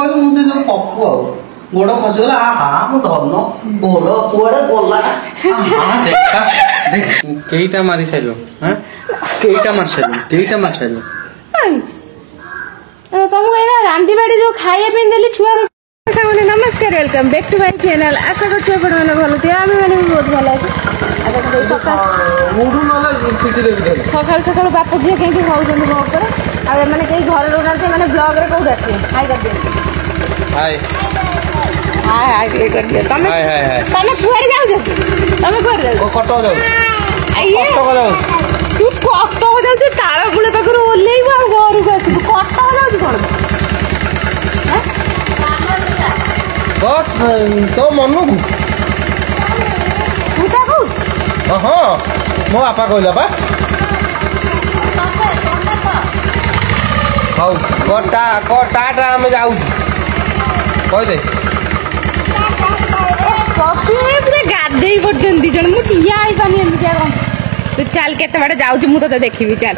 କହିଲୁ ମୁଁ ସେ ଯୋଉ ପପୁ ଆଉ ଗୋଡ ଖସିଗଲା ମୁଁ ଧନ ଗୋଡ କୁଆଡେ ଗଲା କେଇଟା ମାରି ସାରିଲୁ କେଇଟା ମାରି ସାରିଲୁ ତମକୁ ଏଇନା ରାନ୍ଧି ବାଡି ଯୋଉ ଖାଇବା ପାଇଁ ଦେଲି ଛୁଆ नमस्कार welcome back to my channel आशा करछे आपण माने भलो थिया आमे माने बहुत भलो अछि सकाल सकाल बाप झिया केंति खाउछन मो ऊपर आ माने कई घर रोनाते माने ब्लॉग रे कोड आछे हाय कर दे हाय हाय ये कर दिया तमे तमे कुआरे जाउ छ तमे कुआरे जाउ कटक जाउ कटक जाउ तू कटक जाउ छ तारा गुळे पाखर ओलेइबो आ घर को आसी कटक जाउ छ कोन तो मनु हाँ मो बापा कहला बा हौ कटा कटाटा आम जाऊ कह दे गाधे पड़ते दी जन मुझे ठिया आई पानी क्या कौन तू चल के बाटे जाऊँ मुझे तो देखी चल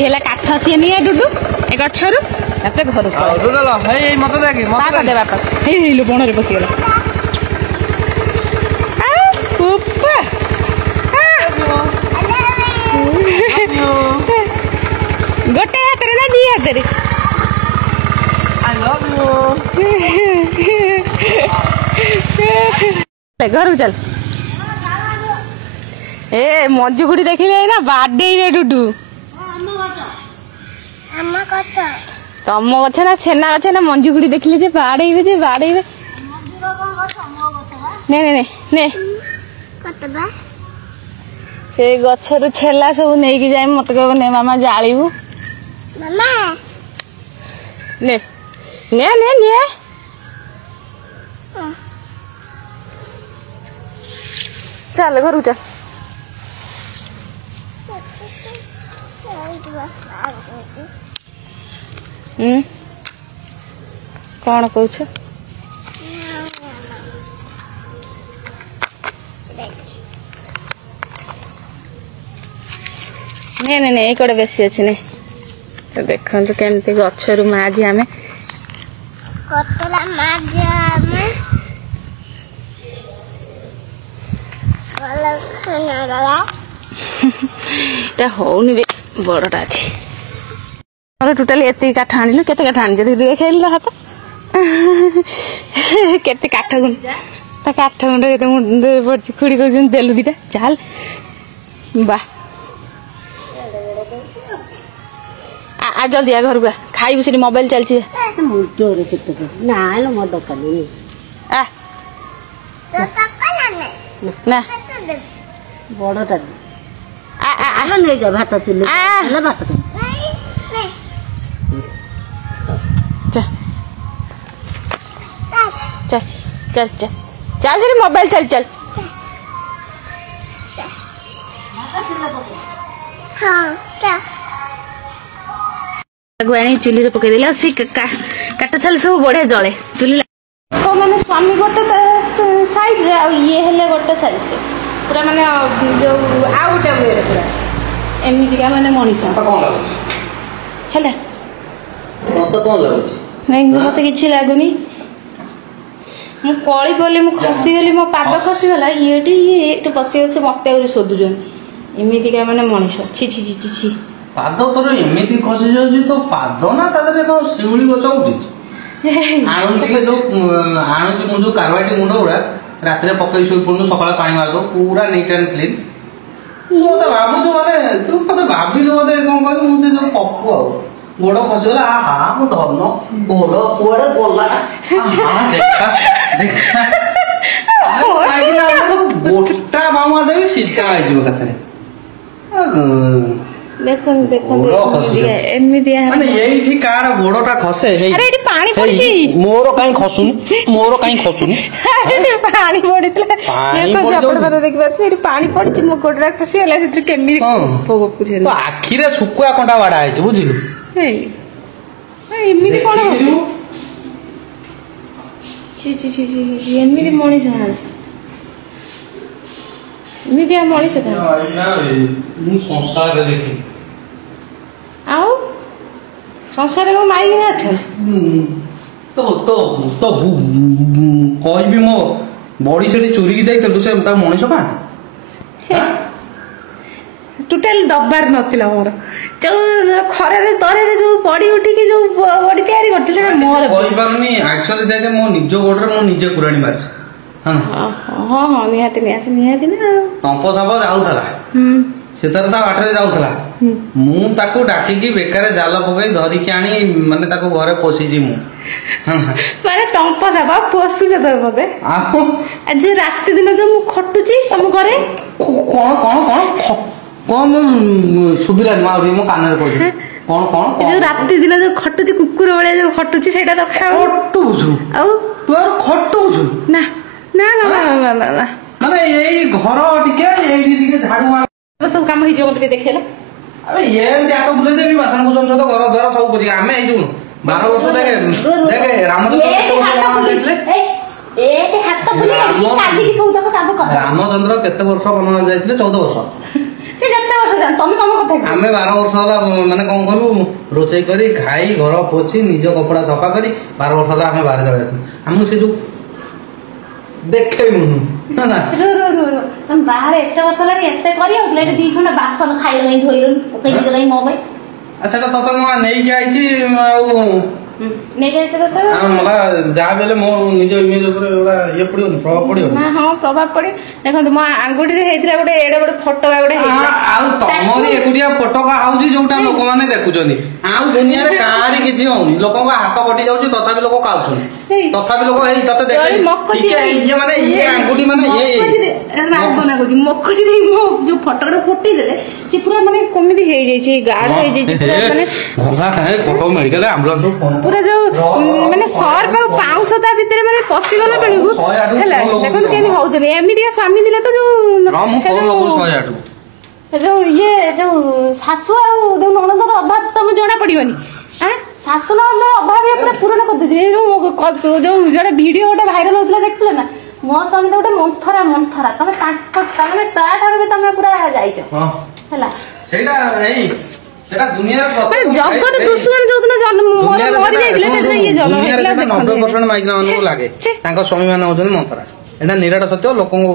ये काठ सी नहीं डुडू ए गचर घर मत दे बापा बण रे पशिगला गोटे हाथ ना दी हाथ घर चल ए मंजू गुड़ी देखिले ना बाडे डुडू तम गछ ना छेना गछ ना मंजू गुड़ी देखिले जे बाड़े ने से गछरु छेला सब नहीं जाए मत कह ने मामा जालिबू ने ने ने ने चल घर चल कौन कह नहीं कड़े बेसी अच्छी नहीं तो देखो केमती गचरु माजी आमे होनी बड़टा अच्छी टोटाली एत काठ आनिल के काठ आनी खेल हाथ के काठ गुंड काठ गुंड पड़ी खुड़ी कह देलु दीटा चल बाह आ जल्दी आ घर को खाइबू से मोबाइल चलती ना बड़टा नहीं जा भात चुले भात चल चल चल चल चल से मोबाइल चल चल आनी चुली पकईदे काट छाल सब बढ़िया जले चुली मैंने स्वामी गोटे साइड रे ये हेले गोटे साइड रे पूरा माने जो आ गोटे वे पूरा एमती माने मनीष है नहीं मत कि लगुनि मु कली पड़ी मु खसीगली मो पाद खसीगला ये पशि बस मत शोधुन एमती माने मनीष छि छि छि छि पाद तोर एमती खसी जाउची तो पाद ना तादरे को शिउली गछ उठी आणुटी जो आणुटी मु जो कारवाटी मुंड गुड़ा रात रे पकई सोई पड़नु सकाळ पानी मार दो पूरा नीट एंड क्लीन मत बाबू जो माने तू मत भाबिलु मते कोन कहू मु से जो पप्पू आ गोड़ खसीगला मु धन गोड़ कुआडे गला देखा गोटा मामा देवी सीता आइबो कथरे देखो देखो एमती माने एठी कार गोड़टा खसे अरे एठी पानी पड़ची मोर काई खसुनी अरे पानी पड़ितला देखो जपड़ मत देखबा एठी पानी पड़ची मो गोड़रा खसी हला सेत्र केमी पूछे तो आखी रे सुकुआ कोंडा वाडा आइछ बुझिलु एमती कोन ଛି ଛି ଛି ଛି ଛି ଏମିତି ମଣିଷ ଏମିତିଆ ମଣିଷ ମୁଁ ସଂସାରରେ ଦେଖି ଆଉ ସଂସାରରେ ମୋ ମାଇକିନା ଅଛନ୍ତି ତ ତ ତ କହିବି ମୋ ବଡି ସେଠି ଚୁରିକି ଦେଇଥିଲୁ ସେ ତା ମଣିଷ କାଁ ଟୋଟାଲି ଦବାର ନଥିଲା ମୋର ଯୋଉ ଖରାରେ ତରରେ ଯୋଉ ବଡି ଉଠିକି ଯୋଉ ବଡି ତିଆରି କରିଥିଲେ ସେଟା ମୋର କହିପାରୁନି ଆକ୍ଚୁଆଲି ଦେଖେ ମୋ ନିଜ ଗୋଡରେ ମୁଁ ନିଜେ କୁରାଣି ମାରିଛି ହଁ ହଁ ନିହାତି ନିହାତି ନିହାତି ନା ତମ୍ପ ସାପ ଯାଉଥିଲା ସେ ତାର ତା ବାଟରେ ଯାଉଥିଲା ମୁଁ ତାକୁ ଡାକିକି ବେକାରେ ଜାଲ ପକେଇ ଧରିକି ଆଣି ମାନେ ତାକୁ ଘରେ ପୋଷିଛି ମୁଁ ମାନେ ତମ୍ପ ସାପ ପୋଷୁଛ ତ ବୋଧେ ଆଉ ଯୋଉ ରାତି ଦିନ ଯୋଉ ମୁଁ ଖଟୁଛି ତମ ଘରେ କଣ କଣ କଣ କଣ ସୁବିଲାନି ମା ମୋ କାନରେ ପଡୁଛି କଣ କଣ ଯୋଉ ରାତି ଦିନ ଯୋଉ ଖଟୁଛି କୁକୁର ଭଳିଆ ଯୋଉ ଖଟୁଛି ସେଇଟା ତ ଖଟୁଛୁ ଆଉ ତୁ ଆଉ ଖଟୁଛୁ ନା ନା ନା ନା ନା ନା ମାନେ ଏଇ ଘର ଟିକେ ଏଇଠି ଟିକେ ଝାଡୁ ମାର ସବୁ କାମ ହେଇଯିବ ମତେ ଟିକେ ଦେଖେଇଲ ଆରେ ଏମିତି ଆଗ ବୁଲେଇ ଦେବି ବାସନ କୁସନ ସହିତ ଘର ଦ୍ୱାର ସବୁ କରିକି ଆମେ ଏଇ ଯୋଉ 12 ବର୍ଷ ଦେଖେ ଦେଖେ ରାମଚନ୍ଦ୍ର କେତେ ବର୍ଷ ବନବାସ ଯାଇଥିଲେ 14 ବର୍ଷ ତମେ ତମ କଥା ଆମେ 12 ବର୍ଷ ହେଲା ମାନେ କଣ କରୁ ରୋଷେଇ କରି ଖାଇ ଘର ପୋଛି ନିଜ କପଡା ସଫା କରି 12 ବର୍ଷ ହେଲା ଆମେ ବାହାରେ ଚଳେଇ ଆସିଲୁ ଆମକୁ ସେ ଯୋଉ ଦେଖେଇବୁନୁ ନା ତମେ ବାହାରେ ଏତେ ବର୍ଷ ଲାଗି ଏତେ କରିଯାଉଥିଲା ଏଠି 2 ଖଣ୍ଡ ବାସନ ଖାଇଲ ନାହିଁ ଧୋଇଲନି ପକେଇ ଦେଇ ମୋ ପାଇଁ ସେଟା ତତେ ମୁଁ ନେଇକି ଆଇଛି ଆଉ ନେଇକି ଆଇଛ କଥା ମତେ ଯାହା ବି ହେଲେ ମୋ ନିଜ ଇମେଜ ଉପରେ ଇଏ ପଡିବନି ପ୍ରଭାବ ପଡିବନି ନା ହଁ ପ୍ରଭାବ ପଡେ ଦେଖନ୍ତୁ ମୋ ଆଙ୍ଗୁଠିରେ ହେଇଥିଲା ଗୋଟେ ଏଡେ ବଡ ଫଟୋକା ଗୋଟେ ଆଉ ତମରି ଏକୁଟିଆ ଫଟୋକା ହଉଛି ଯୋଉଟା ଲୋକମାନେ ଦେଖୁଛନ୍ତି ଆଉ ଦୁନିଆରେ କାହାରି କିଛି ହଉନି ଲୋକଙ୍କ ହାତ କଟି ଯାଉଛି ତଥାପି ଲୋକ ଖାଉଛନ୍ତି ତଥାପି ଲୋକ ଏଇ ତତେ ଦେଖେ ଇଏ ମାନେ ଇଏ ଆଙ୍ଗୁଠି ମାନେ ମକଚି ଦେଇ ମୋ ଯୋଉ ଫଟୋଟା ଫୁଟେଇ ଦେଲେ ସେ ପୁରା ମାନେ କେମିତି ହେଇଯାଇଛି ଗାଢ ହେଇଯାଇଛି ଫଟୋ ମେଡିକାଲ ଆମ୍ବୁଲାନ୍ସ ପୁରା ଯୋଉ ମାନେ ସର୍ପ ଆଉ ପାଉଁଶ ତା ଭିତରେ ମାନେ ପଶିଗଲା ବେଳକୁ ହେଲା ଦେଖନ୍ତୁ କେମିତି ହଉଛନ୍ତି ଏମିତିକା ସ୍ୱାମୀ ଥିଲେ ତ ଯୋଉ ଇଏ ଯୋଉ ଶାଶୁ ଆଉ ଯୋଉ ନଣନ୍ଦର ଅଭାବ ତମକୁ ଜଣା ପଡିବନି ଶାଶୁ ନଣନ୍ଦର ଅଭାବ ପୁରା ପୂରଣ କରିଦେଇଛି ଯୋଉ ଜଣେ ଭିଡିଓ ଗୋଟେ ଭାଇରାଲ ହଉଥିଲା ଦେଖିଥିଲେ ନା ମୋ ସ୍ୱାମୀ ତ ଗୋଟେ ମନ୍ଥରା ତମେ ତାଙ୍କ ମାନେ ତାଠାରୁ ବି ତମେ ପୁରା ଯାଇଛ ହେଲା ସେଇଟା ଏଇ ସେଟା ଦୁନିଆରେ ଜଗତ ଦୁଶ୍ମନ ଯୋଉଦିନ ମରି ଯାଇଥିଲେ ସେଦିନ ଇଏ ଜନ୍ମ ହେଇଥିଲା 90% ମାଇକିନା ମାନଙ୍କୁ ଲାଗେ ତାଙ୍କ ସ୍ୱାମୀ ମାନେ ହଉଛନ୍ତି ମନ୍ଥରା ଏଟା ନିରାଟ ସତ୍ୟ ଲୋକଙ୍କୁ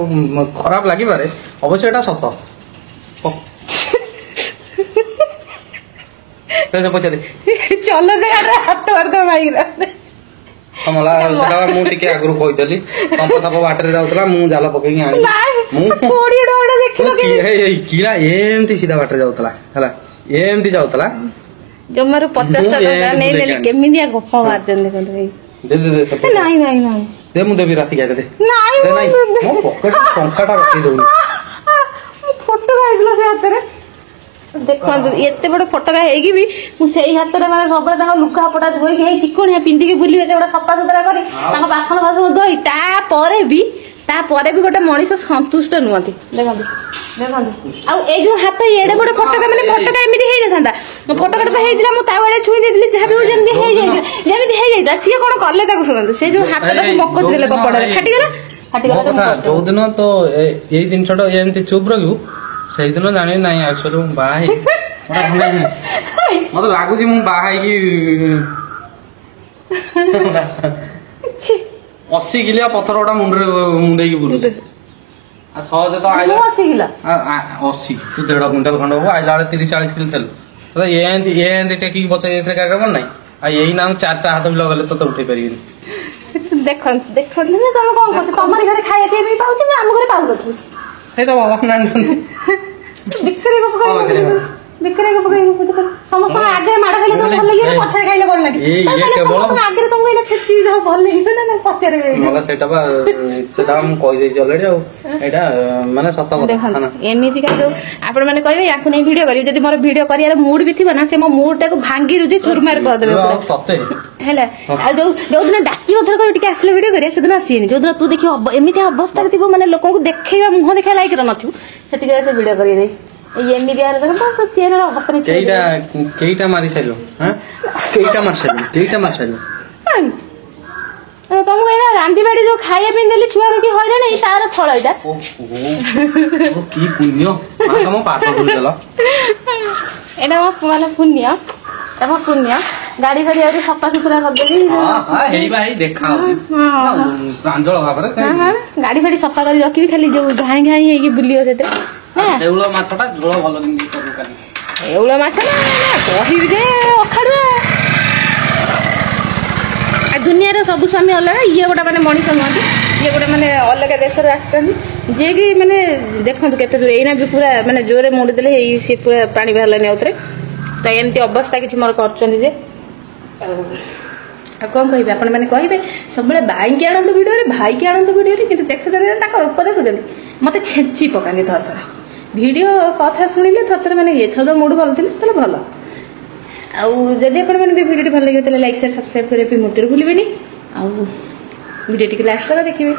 ଖରାପ ଲାଗିପାରେ ଅବଶ୍ୟ ଏଟା ସତ ପଚାରେ ଚଲ ହାତ ମାରିଦବ ମାଇକିନା ସେଟା ମୁଁ ଟିକେ ଆଗରୁ କହିଥିଲି ତମ୍ପ ସାପ ବାଟରେ ଯାଉଥିଲା ମୁଁ ଜାଲ ପକେଇକି ଆଣି କିଳା ଏମିତି ସିଧା ବାଟରେ ଯାଉଥିଲା ହେଲା ଏମିତି ଯାଉଥିଲା ଜମାରୁ 50 ଟଙ୍କା ନେଇଦେଲେ କେମିତିଆ ଗପ ମାରୁଛନ୍ତି ଦେଖନ୍ତୁ ନାଇଁ ନାଇଁ ନାଇଁ ଦେ ମୁଁ ଦେବି ରାତି ଆଗେ ନାଇଁ ମୋ ପକେଟ ଟଙ୍କାଟା ରଖେଇ ଦଉନି ଫଟୋ ହେଇଥିଲା ସେ ହାତରେ ଦେଖନ୍ତୁ ଏତେ ବଡ ଫଟୋଟା ହେଇକି ବି ମୁଁ ସେଇ ହାତରେ ମାନେ ସବୁବେଳେ ତାଙ୍କ ଲୁଗା ଫଟା ଧୋଇକି ହେଇ ଚିକଣିଆ ପିନ୍ଧିକି ବୁଲିବେ ସେଗୁଡା ସଫାସୁତୁରା କରି ତାଙ୍କ ବାସନ ଧୋଇ ତାପରେ ବି ଗୋଟେ ମଣିଷ ସନ୍ତୁଷ୍ଟ ନୁହନ୍ତି ଦେଖନ୍ତୁ ଆଉ ଏଇ ଯୋଉ ହାତ ଏଡେ ବଡ ଫଟୋଟା ମାନେ ଫଟୋଟା ଏମିତି ହେଇଯାଇଥାନ୍ତା ଫଟୋଟା ତ ହେଇଥିଲା ମୁଁ ତା ବେଳେ ଛୁଇଁ ଦେଇଥିଲି ଯାହା ବି ଯେମିତି ହେଇଯାଇଥିଲା ସିଏ କଣ କଲେ ତାକୁ ଶୁଣନ୍ତୁ ସେ ଯୋଉ ହାତଟାକୁ ମକଚି ଦେଲେ କପଡାରେ ଫାଟିଗଲା ଯୋଉଦିନ ତ ଏଇ ଜିନିଷଟା ଏମିତି ଚୁପ୍ ରଖିବୁ ସେଇଦିନ ଜାଣିବି ନାଇଁ ଆକ୍ଚୁଆଲି ମୁଁ ବାହା ହେଇକି ମତେ ଲାଗୁଛି ମୁଁ ବାହା ହେଇକି 80 କିଲିଆ ପଥର ଗୋଟା ମୁଣ୍ଡେଇକି ବୁଲୁଛି ସହଜ ତ ଆଇଲା 80 ତୁ 1.5 କୁଇଣ୍ଟାଲ ଖଣ୍ଡ ହବ ଆଇଲା ବେଳେ 30-40 କିଲୋ ଥିଲୁ ଏମିତି ଟେକିକି ବଚେଇ ଯାଇଥିଲେ କାକା କଣ ନାଇଁ ଆଉ ଏଇ ନା 4ଟା ହାତ ବି ଲଗେଇଲେ ତତେ ଉଠେଇ ପାରିବିନି ଦେଖନ୍ତୁ ତମେ କଣ କହୁଛ ତମରି ଘରେ ଖାଇବା ପିଇବା ବି ପାଉଛି ନା ଆମ ଘରେ ପାଉନଥିବୁ ସେଇଟା ଭଗବାନ ସମସ୍ତଙ୍କ ଆଗରେ ମାଡ ଖାଇଲେ ତମକୁ ଭଲ ଲାଗିବ ପଛରେ ଖାଇଲେ ଭଲ ଲାଗେ ଆଗରେ ତମକୁ ଛେଚି ଭଲ ଲାଗିବ ନା ପଛରେ ସେଟା ମୁଁ କହିଦେଇଛି ଅଲରେଡି ଆଉ ଏଇଟା ମାନେ ସତ କଥା ଏମିତିକା ଯୋଉ ଆପଣ ମାନେ କହିବେ ୟାକୁ ନେଇ ଭିଡିଓ କରିବି ଯଦି ମୋର ଭିଡିଓ କରିବାର ମୁଡ ବି ଥିବ ନା ସେ ମୋ ମୁଡ ଟାକୁ ଭାଙ୍ଗି ରୁଜି ଚୁରମାର କରିଦେବେ ହେଲା ଆଉ ଯୋଉଦିନ ଡାକିବ ଧର କହିବେ ଟିକେ ଆସିଲେ ଭିଡିଓ କରିବା ସେଦିନ ଆସିବେନି ଯୋଉଦିନ ତୁ ଦେଖିବ ଏମିତି ଅବସ୍ଥାରେ ଥିବ ମାନେ ଲୋକଙ୍କୁ ଦେଖେଇବା ମୁହଁ ଦେଖା ଲାଇକର ନଥିବୁ ସେତିକି ସେ ଭିଡିଓ କରିଦେଇ ଏମିତି କେଇଟା ମାରି ସାରିଲ କେଇଟା ମାରି ସାରିଲ ତମକୁ ଏଇନା ରାନ୍ଧି ବାଡି ଯୋଉ ଖାଇବା ପାଇଁ ଦେଲି ଛୁଆଙ୍କୁ କି ହଇରାଣ ଏଇ ତାର ଫଳ ଏଇଟା। କି ପୁଣ୍ୟ ତମ ପାଠ ଧରିଦେଲ। ଏଇଟା ମୋ ମାନେ ପୁଣ୍ୟ, ତମ ପୁଣ୍ୟ। ଗାଡି ଫାଡି ଆହୁରି ସଫା ସୁତୁରା କରିଦେବି। ହେଇବା ହେଇ ଦେଖା ପ୍ରାଞ୍ଜଳ ଭାବରେ ଗାଡି ଫାଡି ସଫା କରି ରଖିବି, ଖାଲି ଯୋଉ ଘାଇ ଘାଇ ହେଇକି ବୁଲିବ ସେଥିରେ। ଶେଉଳ ମାଛଟା ଝୋଳ ଭଲ କେମିତି କରୁ କାଲି। ଶେଉଳ ମାଛ ନା କହିବି ଯେ ଅଖାଡୁଆ। ଦୁନିଆର ସବୁ ସ୍ୱାମୀ ଅଲଗା, ଇଏ ଗୋଟେ ମାନେ ମଣିଷ ନୁହନ୍ତି, ଇଏ ଗୋଟେ ମାନେ ଅଲଗା ଦେଶରୁ ଆସିଛନ୍ତି, ଯିଏକି ମାନେ ଦେଖନ୍ତୁ କେତେ ଦୂର ଏଇନା ବି ପୁରା ମାନେ ଜୋରରେ ମୁଣ୍ଡି ଦେଲେ ଏଇ ସେ ପୁରା ପାଣି ବାହାରିଲାନି ଆଉଥରେ। ତ ଏମିତି ଅବସ୍ଥା କିଛି ମୋର କରୁଛନ୍ତି ଯେ ଆଉ କଣ କହିବେ ଆପଣ ମାନେ କହିବେ ସବୁବେଳେ ଭାଇକି ଆଣନ୍ତୁ ଭିଡ଼ିଓରେ, ଭାଇକି ଆଣନ୍ତୁ ଭିଡ଼ିଓରେ, କିନ୍ତୁ ଦେଖୁଛନ୍ତି ତାଙ୍କ ରୂପ ଦେଖୁଛନ୍ତି ମତେ ଛେଚି ପକାନ୍ତି ଥରଥର। ଭିଡ଼ିଓ କଥା ଶୁଣିଲେ ଥରଥର ମାନେ ଏଥର ତ ମୁଡ୍ ଭଲ ଥିଲେ ତାହେଲେ ଭଲ। ଆଉ ଯଦି ଆପଣମାନଙ୍କୁ ଭିଡ଼ିଓଟି ଭଲ ଲାଗିବ ତାହେଲେ ଲାଇକ୍ ସେୟାର ସବସ୍କ୍ରାଇବ୍ କରିବା ପାଇଁ ମୋଟରେ ଭୁଲିବେନି। ଆଉ ଭିଡ଼ିଓଟିକୁ ଲାଷ୍ଟ ତକ ଦେଖିବେ।